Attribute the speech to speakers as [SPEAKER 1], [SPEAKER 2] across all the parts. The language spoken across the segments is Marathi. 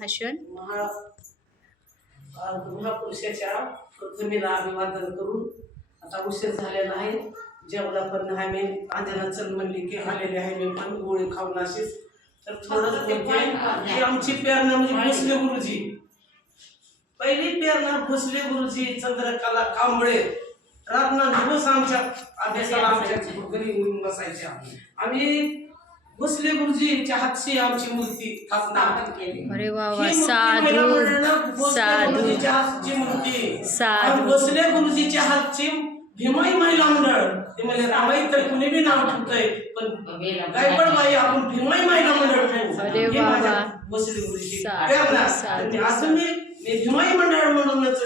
[SPEAKER 1] भाषण.
[SPEAKER 2] महा अ, महापुरुषाच्या प्रतिमेला अभिवादन करून आता उशीर झालेला आहे जेवढा पण नाही मी आंजना चल म्हणली की आलेले आहे मी पण गोळी खाऊन अशीच. तर थोडं आमची प्रेरणा म्हणजे भोसले गुरुजी. पहिली प्रेरणा भोसले गुरुजी चंद्रकला कांबळे. रात्र दिवस आमच्या अभ्यासाला आमच्या घरी बसायच्या. आम्ही भोसले गुरुजीच्या हातची आमची मूर्ती स्थापना केली.
[SPEAKER 1] साधू
[SPEAKER 2] मला म्हणलं, भोसले
[SPEAKER 1] साधू
[SPEAKER 2] गुरुजीच्या हातची मूर्ती. भोसले गुरुजीच्या हातची भीमाई महिला मंडळ. ते म्हणजे रामाई तर कुणी बी नाव ठेवतंय पण गायकवाड बाई आपण भीमाई महिला मंडळ ठेवू. भोसले गुरुजी. असं मी भीमाई मंडळ म्हणूनच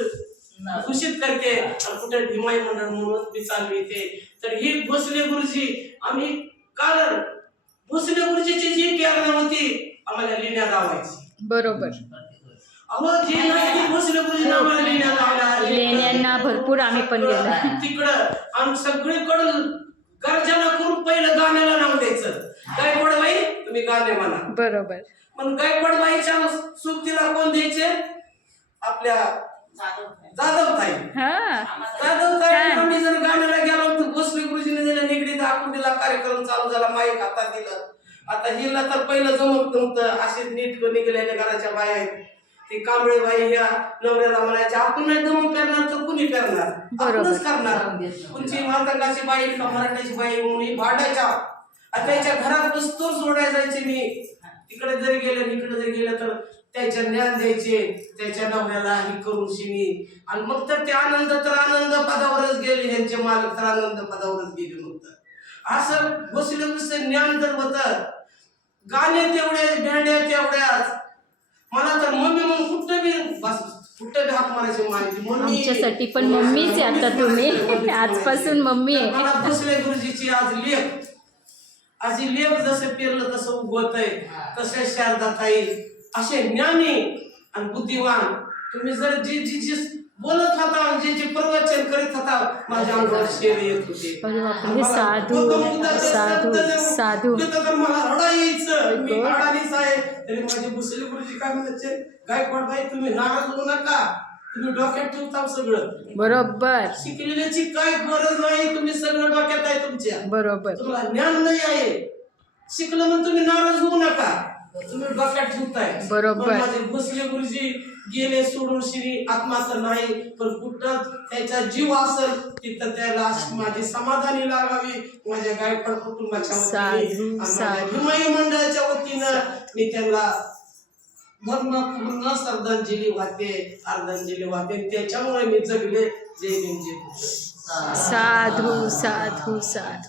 [SPEAKER 2] घोषित करते. कुठे भीमाई मंडळ म्हणून मी चालविते तर ही भोसले गुरुजी आम्ही काल भोसले गुरुजीची जी प्रेरणा होती आम्हाला लिहिण्यात लावायची.
[SPEAKER 1] बरोबर.
[SPEAKER 2] अहो जी नाही आम्हाला लिहिण्यात
[SPEAKER 1] लेण्यांना भरपूर आम्ही पण गेलो
[SPEAKER 2] तिकडं आम्ही सगळीकडं गर्जना करून पहिलं गाण्याला नाव द्यायचं. गायकवाड बाई तुम्ही गाणे म्हणा.
[SPEAKER 1] बरोबर.
[SPEAKER 2] पण गायकवाड बाईच्या सुट्टीला कोण द्यायचे? आपल्या जाधव ताई
[SPEAKER 1] हा.
[SPEAKER 2] जाधव ताई. आम्ही जर गाण्याला गेलो तर भोसले कार्यक्रम चालू झाला माईक हातात दिलं. आता हिला तर पहिलं जमत नव्हतं असे नीट निघालेल्या घराच्या बाया आहेत. ती कांबळे बाई ह्या नवऱ्याला म्हणायच्या आपण नाही जमून पेरणार तर कुणी
[SPEAKER 1] बरोबर.
[SPEAKER 2] आपणच करणार. तुमची मातंगाची बाई का मराठाची बाई म्हणून ही भांडायच्या. त्याच्या घरात वस्तू सोडायला जायचे मी. तिकडे जरी गेले इकडे जरी गेले तर त्याच्या ज्ञान द्यायचे त्याच्या नवऱ्याला ही करून शिनी आणि मग तर ते आनंद तर आनंद पदावरच गेले ह्यांचे मालक तर आनंद पदावरच गेले मग तर. असं बसले बसले ज्ञान तर. होत गाणे तेवढे भेंड्या तेवढ्याच. मला तर मम्मी मग कुठं बी बस कुठं बी हाक मारायची माहिती. मम्मी
[SPEAKER 1] आमच्यासाठी पण मम्मीच आहे आता तुम्ही. आजपासून मम्मी
[SPEAKER 2] मला भोसले गुरुजीची आज लेख. आज ही लेख जसं पेरलं तसं उगवत आहे. तसे शारदाताई असे ज्ञानी आणि बुद्धिवान तुम्ही जर जी जी जी बोलत होता जे जे प्रवचन करीत होता माझ्या अंगावर शेर येत होते.
[SPEAKER 1] साधू, साधू, साधू.
[SPEAKER 2] तर मला रडा यायचं मी. अडाणीच आहे. तरी माझे भोसले गुरुजी काय म्हणायचे? गायकवाड बाई तुम्ही नाराज होऊ नका. तुम्ही डोक्यात ठेवता सगळं.
[SPEAKER 1] बरोबर.
[SPEAKER 2] शिकलेल्याची काय गरज नाही तुम्ही सगळं डोक्यात आहे तुमच्या.
[SPEAKER 1] बरोबर.
[SPEAKER 2] तुम्हाला ज्ञान नाही आहे. शिकलं म्हणून तुम्ही नाराज होऊ नका. तुम्ही डोक्यात ठेवताय
[SPEAKER 1] बरोबर.
[SPEAKER 2] भोसले गुरुजी गेले सोडून श्री आत्मा तर नाही पण कुठं त्याचा जीव असेल तिथं त्याला माझी समाधानी लागावी. माझ्या गायकवाड कुटुंबाच्या वतीने मंडळाच्या वतीनं मी त्यांना धर्म पूर्ण श्रद्धांजली वाहते अर्धांजली वाहते. त्याच्यामुळे मी जगले जय भीम जय.
[SPEAKER 1] साधू साधू साधू.